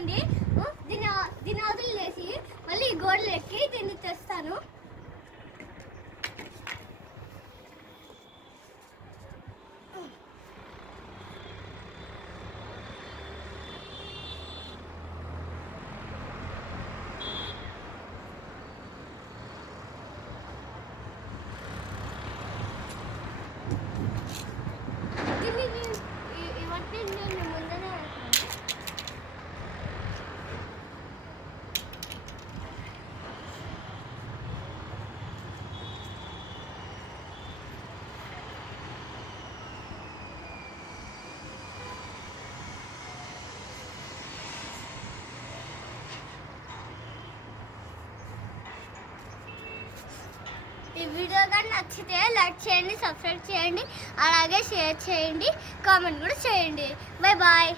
చూడండి. దీని వదిలేసి మళ్ళీ ఈ గోడలు ఎక్కి దీన్ని తెస్తాను. ఇవన్నీ నేను ముందరే ఈ వీడియో కానీ నచ్చితే లైక్ చేయండి, సబ్స్క్రైబ్ చేయండి, అలాగే షేర్ చేయండి, కామెంట్ కూడా చేయండి. Bye bye.